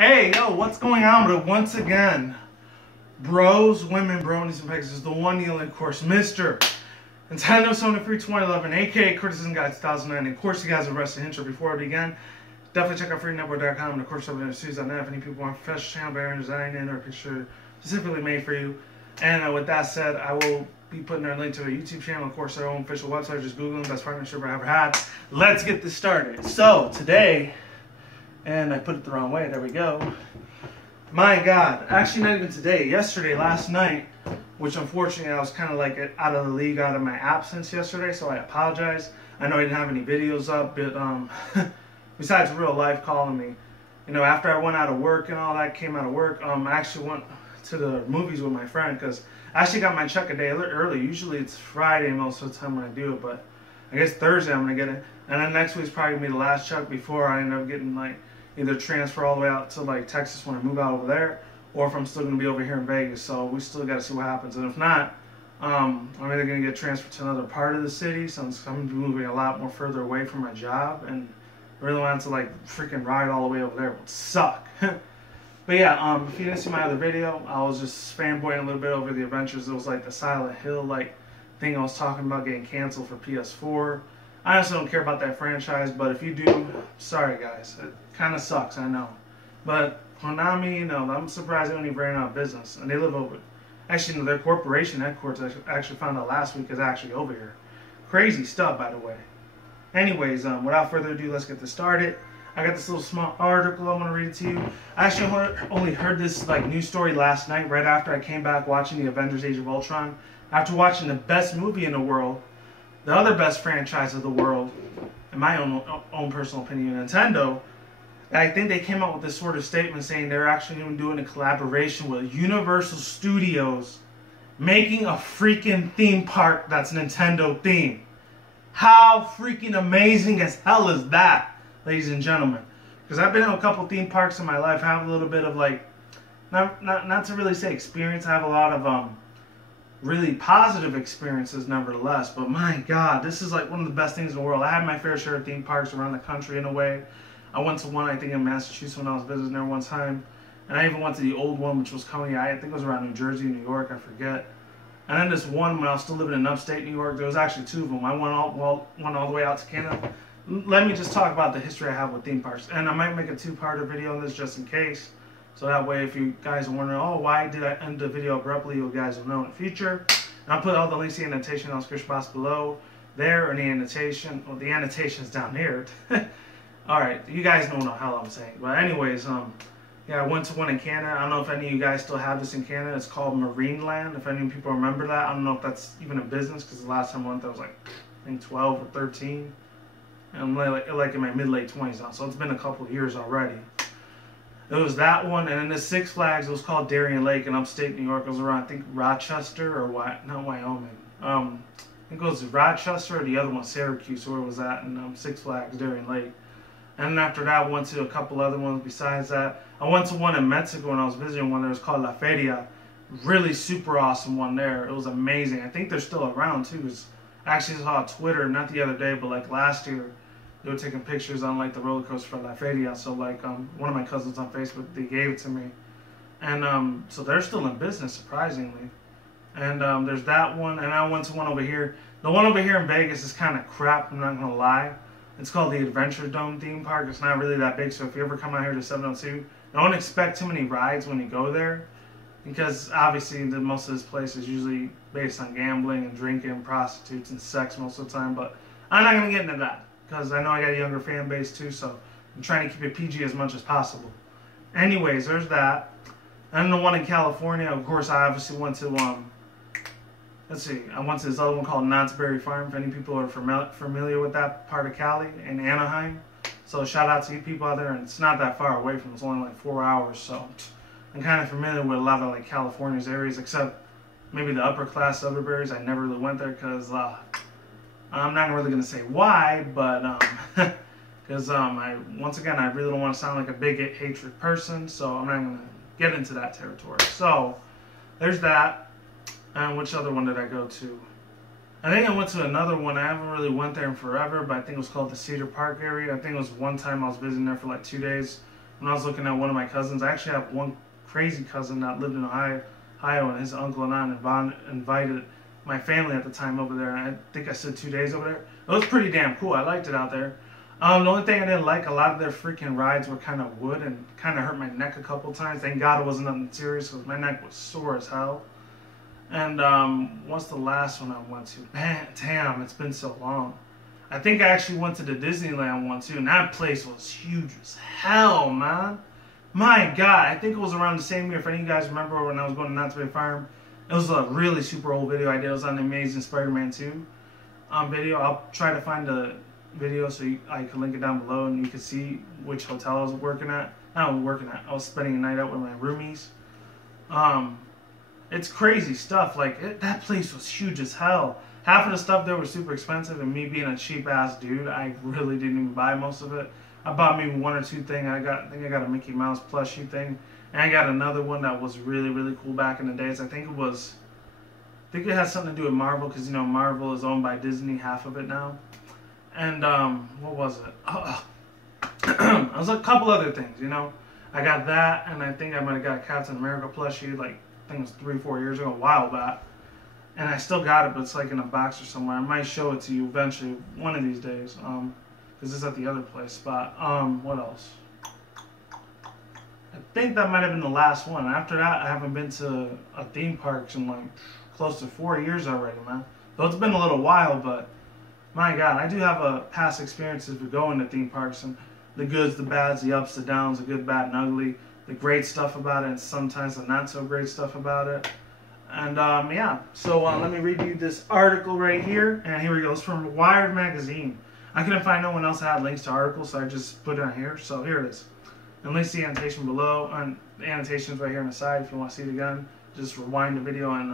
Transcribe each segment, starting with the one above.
Hey, yo, what's going on? But once again, bros, women, bronies, and pegasisters, the one, the only, of course, Mr. Nintendo Sony Free 2011, aka Criticism Guide 2009. And of course, you guys are resting intro before we begin. Definitely check out freenetwork.com and of course over there series.net if any people want professional channel bearing design in or a picture specifically made for you. And with that said, I will be putting their link to their YouTube channel, of course, their own official website. Just Google them, best partnership I ever had. Let's get this started. So today, and I put it the wrong way, there we go. My God, actually not even today, yesterday, last night, which unfortunately I was kind of like out of the league, out of my absence yesterday, so I apologize. I know I didn't have any videos up, but besides real life calling me, you know, after I went out of work and all that, came out of work, I actually went to the movies with my friend because I actually got my check a day early. Usually it's Friday most of the time when I do it, but I guess Thursday I'm gonna get it, and then next week's probably gonna be the last check before I end up getting like either transfer all the way out to like Texas when I move out over there, or if I'm still gonna be over here in Vegas. So we still got to see what happens, and if not, I'm either gonna get transferred to another part of the city since I'm gonna be moving a lot more further away from my job, and I really wanted to like freaking ride all the way over there. It would suck. But yeah, if you didn't see my other video, I was just fanboying a little bit over the adventures. It was like the Silent Hill like thing I was talking about getting canceled for PS4. I honestly don't care about that franchise, but if you do, sorry guys, it kind of sucks, I know. But Konami, you know, I'm surprised they don't even ran out of business, and they live over. Actually, no, their corporation headquarters I actually found out last week is actually over here. Crazy stuff, by the way. Anyways, without further ado, let's get this started. I got this little small article I'm gonna read it to you. I actually only heard this like news story last night, right after I came back watching the Avengers: Age of Ultron. After watching the best movie in the world, the other best franchise of the world, in my own personal opinion, Nintendo. I think they came out with this sort of statement saying they're actually even doing a collaboration with Universal Studios, making a freaking theme park that's Nintendo themed. How freaking amazing as hell is that, ladies and gentlemen? Because I've been in a couple theme parks in my life. I have a little bit of like, not to really say experience. I have a lot of really positive experiences nevertheless. But my God, this is like one of the best things in the world. I had my fair share of theme parks around the country in a way. I went to one, I think, in Massachusetts when I was visiting there one time. And I even went to the old one, which was coming, I think it was around New Jersey, New York, I forget. And then this one, when I was still living in upstate New York, there was actually two of them. I went all the way out to Canada. Let me just talk about the history I have with theme parks. And I might make a two-parter video on this just in case. So that way, if you guys are wondering, oh, why did I end the video abruptly, you guys will know in the future. And I'll put all the links in the annotation on the description box below. There, and the annotation, well, the annotation's down here. Alright, you guys know what the hell I'm saying. But anyways, yeah, I went to one in Canada. I don't know if any of you guys still have this in Canada. It's called Marineland. If any people remember that. I don't know if that's even a business because the last time I went there was like, I think 12 or 13. And I'm like in my mid-late 20s now. So it's been a couple of years already. It was that one. And then the Six Flags, it was called Darien Lake in upstate New York. It was around, I think, Rochester or not Wyoming. I think it was Rochester or the other one, Syracuse, where it was at. And Six Flags, Darien Lake. And then after that, I went to a couple other ones besides that. I went to one in Mexico when I was visiting one that was called La Feria. Really super awesome one there. It was amazing. I think they're still around too. I actually saw on Twitter, not the other day, but like last year, they were taking pictures on like the roller coaster for La Feria. So like one of my cousins on Facebook, they gave it to me. And so they're still in business, surprisingly. And there's that one. And I went to one over here. The one over here in Vegas is kind of crap, I'm not going to lie. It's called the Adventure Dome theme park. It's not really that big, so if you ever come out here to 702, don't expect too many rides when you go there, because obviously most of this place is usually based on gambling and drinking, prostitutes, and sex most of the time. But I'm not going to get into that because I know I got a younger fan base too, so I'm trying to keep it PG as much as possible. Anyways, there's that. And the one in California, of course, I obviously went to let's see, I went to this other one called Knott's Berry Farm, if any people are familiar with that part of Cali, in Anaheim. So shout out to you people out there, and it's not that far away from us, it's only like 4 hours, so I'm kind of familiar with a lot of like California's areas, except maybe the upper class suburb areas. I never really went there because I'm not really going to say why, but because once again, I really don't want to sound like a big hatred person, so I'm not going to get into that territory. So there's that. And which other one did I go to? I think I went to another one. I haven't really went there in forever, but I think it was called the Cedar Park area. I think it was one time I was visiting there for like 2 days. when I was looking at one of my cousins. I actually have one crazy cousin that lived in Ohio, and his uncle and I invited my family at the time over there. And I think I stood 2 days over there. It was pretty damn cool. I liked it out there. The only thing I didn't like, a lot of their freaking rides were kind of wood and kind of hurt my neck a couple times. Thank God it wasn't nothing serious because my neck was sore as hell. And what's the last one I went to? Man, damn, it's been so long. I think I actually went to the Disneyland one too, and that place was huge as hell, man. My God, I think it was around the same year. If any of you guys remember when I was going to Not to Be Farm, it was a really super old video I did. It was on the Amazing Spider-Man 2 video. I'll try to find the video so I can link it down below, and you can see which hotel I was working at. I was spending a night out with my roomies. It's crazy stuff. Like, that place was huge as hell. Half of the stuff there was super expensive, and me being a cheap ass dude, I really didn't even buy most of it. I bought maybe one or two things. I think I got a Mickey Mouse plushie thing, and I got another one that was really, really cool back in the days. I think it has something to do with Marvel, because you know Marvel is owned by Disney, half of it now. And what was it? It was a couple other things, you know. I got that, and I think I might have got a Captain America plushie, like I think it was 3-4 years ago, a while back. And I still got it, but it's like in a box or somewhere. I might show it to you eventually, one of these days, because it's at the other place spot. What else? I think that might have been the last one. After that, I haven't been to a theme park in like close to 4 years already, man. So it's been a little while, but my God, I do have a past experiences with going to theme parks, and the goods, the bads, the ups, the downs, the good, bad, and ugly, the great stuff about it, and sometimes the not so great stuff about it. And yeah, so let me read you this article right here, and here we go. It's from Wired magazine. I couldn't find no one else that had links to articles, so I just put it on here. So here it is. And links to the annotation below, and the annotations right here on the side. If you want to see it again, just rewind the video and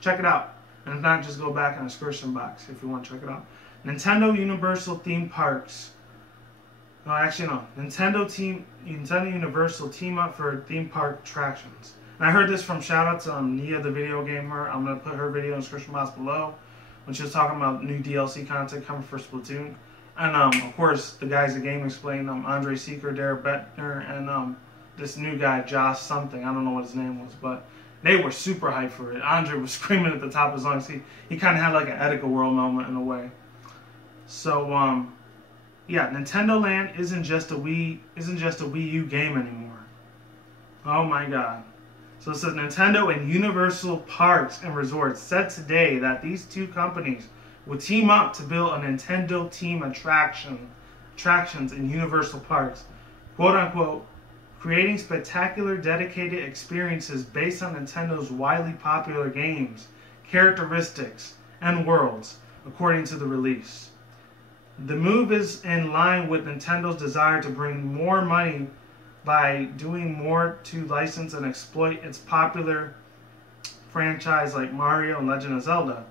check it out. And if not, just go back in the description box if you want to check it out. Nintendo Universal Theme Parks. No, actually no. Nintendo Universal team up for theme park attractions. And I heard this from shout out to Nia the video gamer. I'm gonna put her video in the description box below when she was talking about new DLC content coming for Splatoon. And of course the guys at Game Explained, Andre Seeker, Derek Bettner, and this new guy Josh something. I don't know what his name was, but they were super hyped for it. Andre was screaming at the top of his lungs. He kind of had like an Etika World moment in a way. So yeah, Nintendo Land isn't just a Wii U game anymore. Oh my God. So it says Nintendo and Universal Parks and Resorts said today that these two companies will team up to build a Nintendo team attractions in Universal Parks, quote unquote, creating spectacular dedicated experiences based on Nintendo's widely popular games, characteristics, and worlds, according to the release. The move is in line with Nintendo's desire to bring more money by doing more to license and exploit its popular franchise like Mario and Legend of Zelda.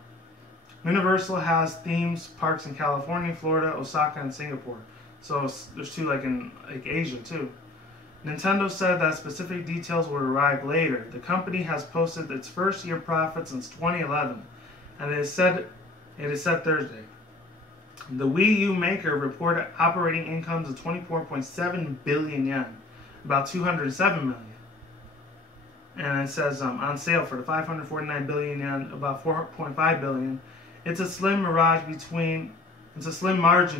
Universal has themes parks in California, Florida, Osaka, and Singapore. So there's two like in Asia too. Nintendo said that specific details will arrive later. The company has posted its first year profit since 2011, and it is set Thursday. The Wii U maker reported operating incomes of 24.7 billion yen, about 207 million. And it says on sale for the 549 billion yen, about 4.5 billion. It's a slim margin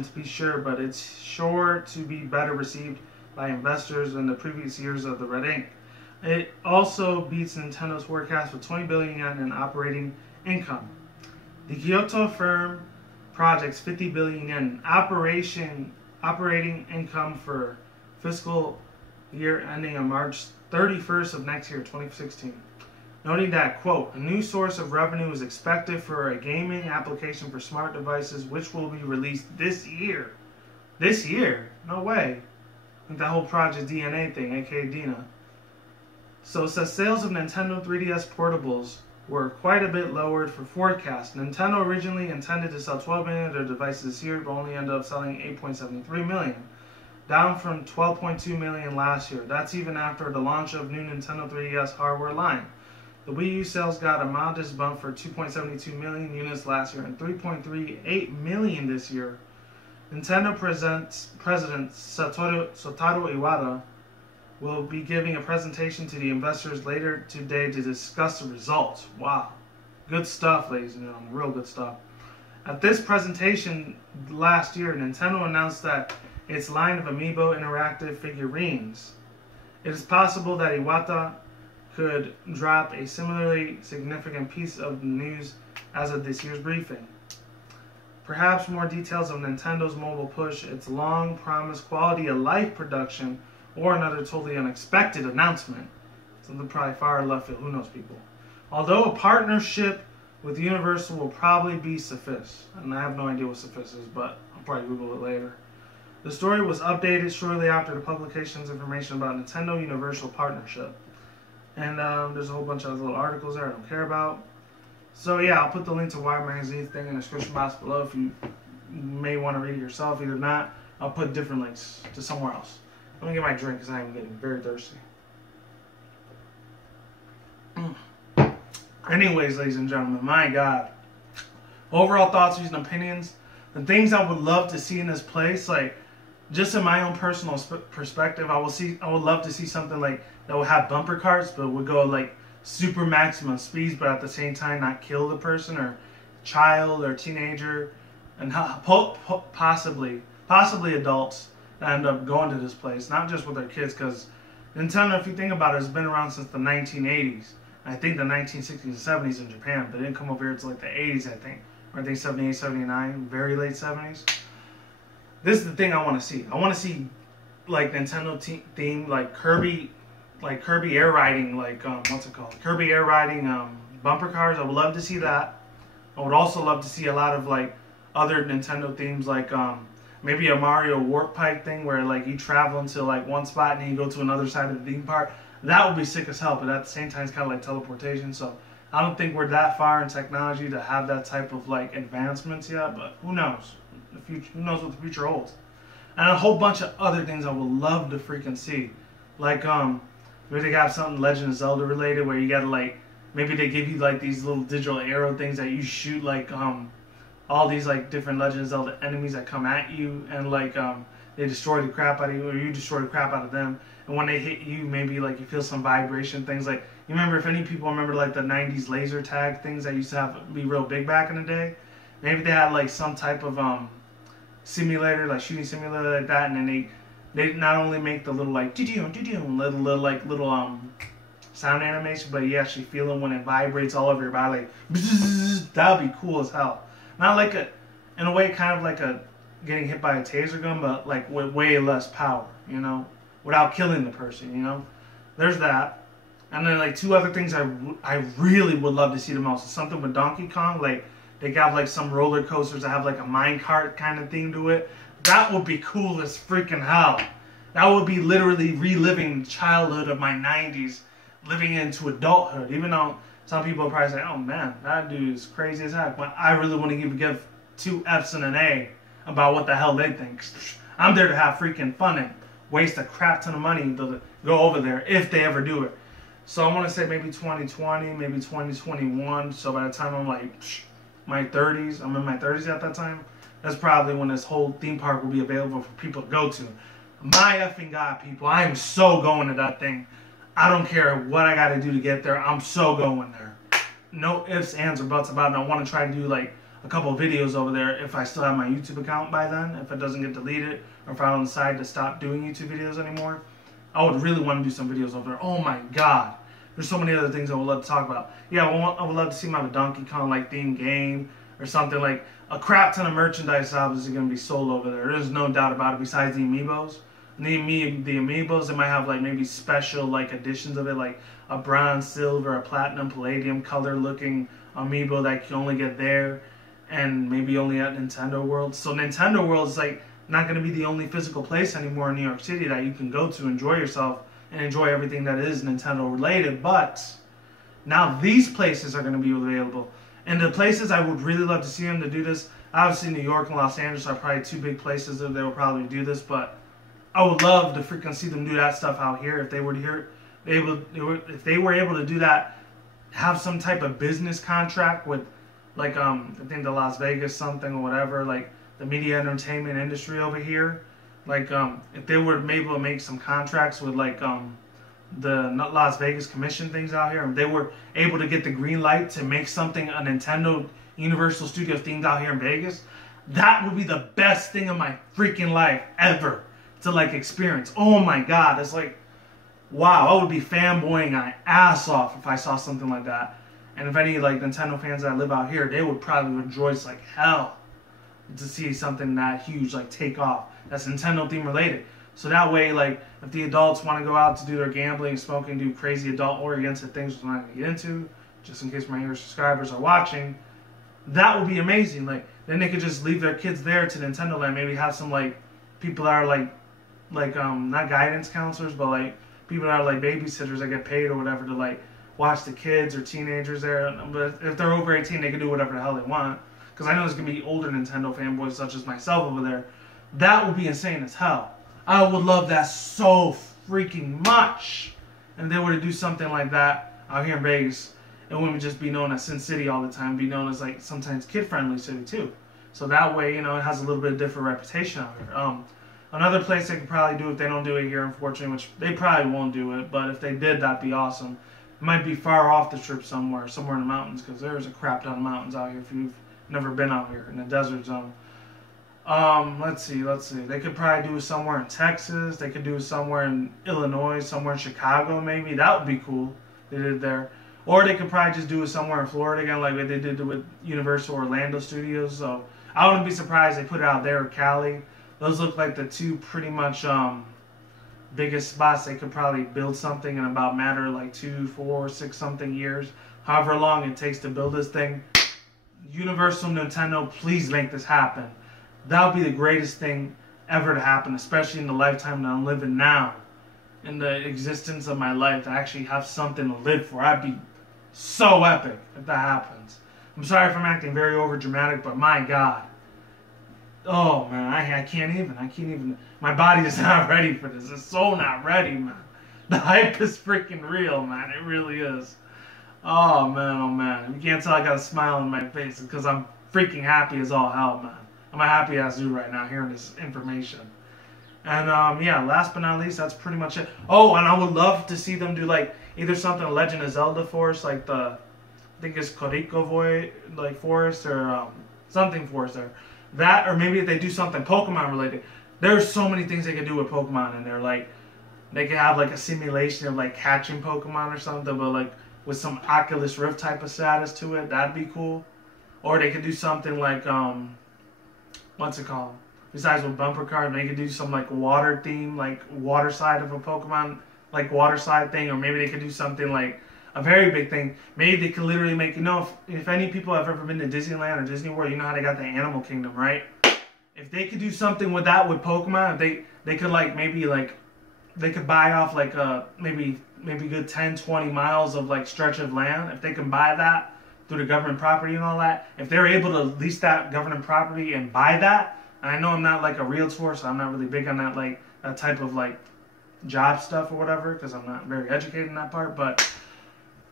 to be sure, but it's sure to be better received by investors than the previous years of the Red Ink. It also beats Nintendo's forecast for 20 billion yen in operating income. The Kyoto firm projects 50 billion yen operating income for fiscal year ending on March 31st of next year, 2016. Noting that, quote, a new source of revenue is expected for a gaming application for smart devices which will be released this year. This year? No way. Like that whole Project DNA thing, aka Dina. So it says sales of Nintendo 3DS portables were quite a bit lowered for forecast. Nintendo originally intended to sell 12 million of their devices this year, but only ended up selling 8.73 million, down from 12.2 million last year. That's even after the launch of new Nintendo 3DS hardware line. The Wii U sales got a modest bump for 2.72 million units last year and 3.38 million this year. Nintendo President Satoru Iwata will be giving a presentation to the investors later today to discuss the results. Wow. Good stuff, ladies and gentlemen. Real good stuff. At this presentation last year, Nintendo announced that its line of Amiibo interactive figurines. It is possible that Iwata could drop a similarly significant piece of news as of this year's briefing. Perhaps more details of Nintendo's mobile push, its long-promised quality of life production, or another totally unexpected announcement. Something probably far left field, who knows, people. Although a partnership with Universal will probably be suffice. And I have no idea what suffice is, but I'll probably Google it later. The story was updated shortly after the publication's information about Nintendo Universal partnership. And there's a whole bunch of little articles there I don't care about. So yeah, I'll put the link to Wired Magazine thing in the description box below if you may want to read it yourself. Either not, I'll put different links to somewhere else. Let me get my drink because I am getting very thirsty. Anyways, ladies and gentlemen, my God. Overall thoughts, views, and opinions. The things I would love to see in this place, like, just in my own personal perspective, I would love to see something like that would have bumper cars, but would go like super maximum speeds, but at the same time not kill the person or child or teenager, and possibly adults that end up going to this place, not just with their kids, because Nintendo, if you think about it, has been around since the 1980s. I think the 1960s and 70s in Japan, but it didn't come over here until like the 80s, I think. Or I think 78, 79, very late 70s. This is the thing I want to see. I want to see like Nintendo theme, like Kirby air riding, like what's it called? Kirby air riding bumper cars. I would love to see that. I would also love to see a lot of like other Nintendo themes, like maybe a Mario warp pipe thing where like you travel into like one spot and then you go to another side of the theme park. That would be sick as hell, but at the same time it's kind of like teleportation. So I don't think we're that far in technology to have that type of like advancements yet, but who knows? The future, who knows what the future holds? And a whole bunch of other things I would love to freaking see. Like maybe they got something Legend of Zelda related where you gotta like, maybe they give you like these little digital arrow things that you shoot like all these like different Legend of Zelda enemies that come at you, and like they destroy the crap out of you or you destroy the crap out of them. And when they hit you, maybe like you feel some vibration, things like, you remember, if any people remember like the 90s laser tag things that used to have be real big back in the day, maybe they had like some type of simulator, like shooting simulator like that, and then they not only make the little like little sound animation, but you actually feel it when it vibrates all over your body, like bzzz. That would be cool as hell. Not like in a way, kind of like getting hit by a taser gun, but like with way less power, you know, without killing the person, you know. There's that. And then like two other things I really would love to see the most is something with Donkey Kong, like they got like some roller coasters that have like a minecart kind of thing to it. That would be cool as freaking hell. That would be literally reliving the childhood of my 90s, living into adulthood. Even though some people probably say, oh man, that dude is crazy as heck. But I really wouldn't even give 2 F's and an A about what the hell they think. I'm there to have freaking fun and waste a crap ton of money to go over there if they ever do it. So I want to say maybe 2020, maybe 2021. So by the time I'm like my 30s, I'm in my 30s at that time, that's probably when this whole theme park will be available for people to go to. My effing God, people, I am so going to that thing. I don't care what I got to do to get there. I'm so going there. No ifs, ands, or buts about it. I want to try to do like a couple of videos over there if I still have my YouTube account by then, if it doesn't get deleted, or if I don't decide to stop doing YouTube videos anymore. I would really want to do some videos over there. Oh my God. There's so many other things I would love to talk about. Yeah, I would love to see my Donkey Kong like themed game or something, like a crap ton of merchandise obviously going to be sold over there. There's no doubt about it, besides the amiibos. And the amiibos, they might have like maybe special like editions of it, like a bronze, silver, a platinum, palladium color looking amiibo that you can only get there and maybe only at Nintendo World. So Nintendo World is like not going to be the only physical place anymore in New York City that you can go to enjoy yourself and enjoy everything that is Nintendo related. But now these places are going to be available. And the places I would really love to see them to do this, obviously New York and Los Angeles are probably 2 big places that they will probably do this, but I would love to freaking see them do that stuff out here. If they were here, if they were able to do that, have some type of business contract with, like I think the Las Vegas something or whatever, like the media entertainment industry over here, Like, if they were able to make some contracts with, like, the Las Vegas Commission things out here, and they were able to get the green light to make something, a Nintendo Universal Studios themed out here in Vegas, that would be the best thing of my freaking life ever to, like, experience. Oh my God, it's like, wow, I would be fanboying my ass off if I saw something like that. And if any, like, Nintendo fans that live out here, they would probably rejoice like hell to see something that huge, like, take off. That's Nintendo theme related. So that way, like, if the adults want to go out to do their gambling, smoking, do crazy adult-oriented things we're not going to get into, just in case my other subscribers are watching, that would be amazing. Like, then they could just leave their kids there to Nintendo Land. Maybe have some, like, people that are, like, not guidance counselors, but, like, people that are, like, babysitters that get paid or whatever to, like, watch the kids or teenagers there. But if they're over 18, they can do whatever the hell they want. Because I know there's going to be older Nintendo fanboys such as myself over there. That would be insane as hell. I would love that so freaking much. And if they were to do something like that out here in Vegas, it wouldn't just be known as Sin City all the time. Be known as, like, sometimes kid-friendly city too. So that way, you know, it has a little bit of different reputation out here. Another place they could probably do if they don't do it here, unfortunately, which they probably won't do it, but if they did, that'd be awesome. It might be far off the strip somewhere in the mountains, because there's a crap ton of mountains out here if you've never been out here in the desert zone. Let's see. They could probably do it somewhere in Texas. They could do it somewhere in Illinois, somewhere in Chicago, maybe. That would be cool. They did it there. Or they could probably just do it somewhere in Florida again, like they did with Universal Orlando Studios. So I wouldn't be surprised they put it out there or Cali. Those look like the two pretty much biggest spots they could probably build something in about matter like 2, 4, 6 something years. However long it takes to build this thing. Universal, Nintendo, please make this happen. That would be the greatest thing ever to happen, especially in the lifetime that I'm living now. In the existence of my life, to actually have something to live for. I'd be so epic if that happens. I'm sorry if I'm acting very over dramatic, but my God. Oh man, I can't even. My body is not ready for this. It's so not ready, man. The hype is freaking real, man. It really is. Oh man. You can't tell I got a smile on my face because I'm freaking happy as all hell, man. I'm a happy ass dude right now hearing this information. And yeah, last but not least, that's pretty much it. Oh, and I would love to see them do like either something Legend of Zelda Forest, like the, I think it's Koriko like Forest or something Forest there. That, or maybe if they do something Pokemon related. There's so many things they can do with Pokemon in there. Like they could have like a simulation of like catching Pokemon or something, but like with some Oculus Rift type of status to it. That'd be cool. Or they could do something like what's it called? Besides with bumper cars, they could do some like water theme, like water side of a Pokemon, like water slide thing, or maybe they could do something like a very big thing. Maybe they could literally make, you know, if any people have ever been to Disneyland or Disney World, you know how they got the Animal Kingdom, right? If they could do something with that with Pokemon, if they could like maybe like they could buy off like maybe good 10, 20 miles of like stretch of land. If they can buy that through the government property and all that, if they're able to lease that government property and buy that. I know I'm not like a realtor, so I'm not really big on that like that type of like job stuff or whatever, because I'm not very educated in that part. But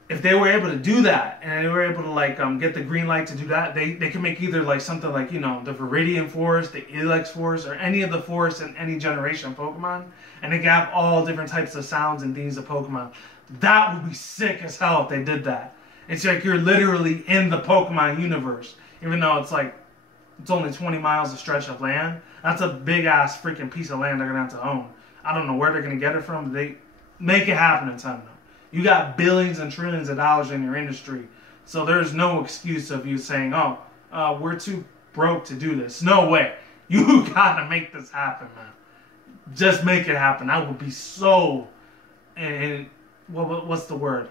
if they were able to do that and they were able to like get the green light to do that, they can make either like something like, you know, the Viridian Forest, the Ilex Forest, or any of the forests in any generation of Pokemon, and they can have all different types of sounds and themes of Pokemon. That would be sick as hell if they did that. It's like you're literally in the Pokemon universe, even though it's like it's only 20 miles of stretch of land. That's a big ass freaking piece of land they're gonna have to own. I don't know where they're gonna get it from. They make it happen in Nintendo. You got billions and trillions of dollars in your industry, so there's no excuse of you saying, "Oh, we're too broke to do this." No way. You gotta make this happen, man. Just make it happen. That would be so. And what's the word?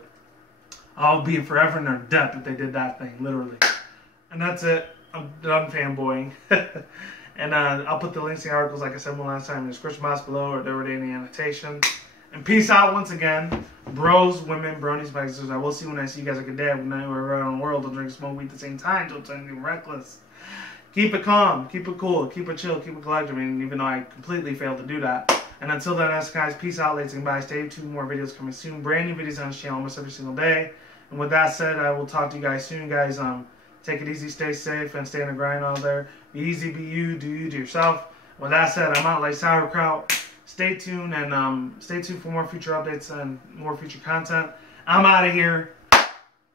I'll be forever in their debt if they did that thing, literally. And that's it. I'm done fanboying. And I'll put the links to the articles, like I said one last time, in the description box below, or there were in the annotation. And peace out once again. Bros, women, bronies, pegasisters. I will see when I see you guys a good day. Every night we're around the world. Don't drink, smoke, weed at the same time. Don't do anything reckless. Keep it calm. Keep it cool. Keep it chill. Keep it collected. I mean, even though I completely failed to do that. And until then, guys, peace out, ladies and guys. Stay tuned. More videos coming soon. Brand new videos on this channel almost every single day. And with that said, I will talk to you guys soon, guys. Take it easy, stay safe, and stay on the grind out there. Be easy, be you, do yourself. with that said, I'm out like sauerkraut. Stay tuned and stay tuned for more future updates and more future content. I'm out of here.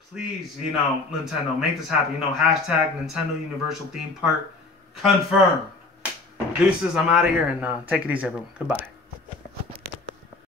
Please, you know, Nintendo, make this happen. You know, hashtag Nintendo Universal Theme Park confirmed. Deuces, I'm out of here and take it easy, everyone. Goodbye.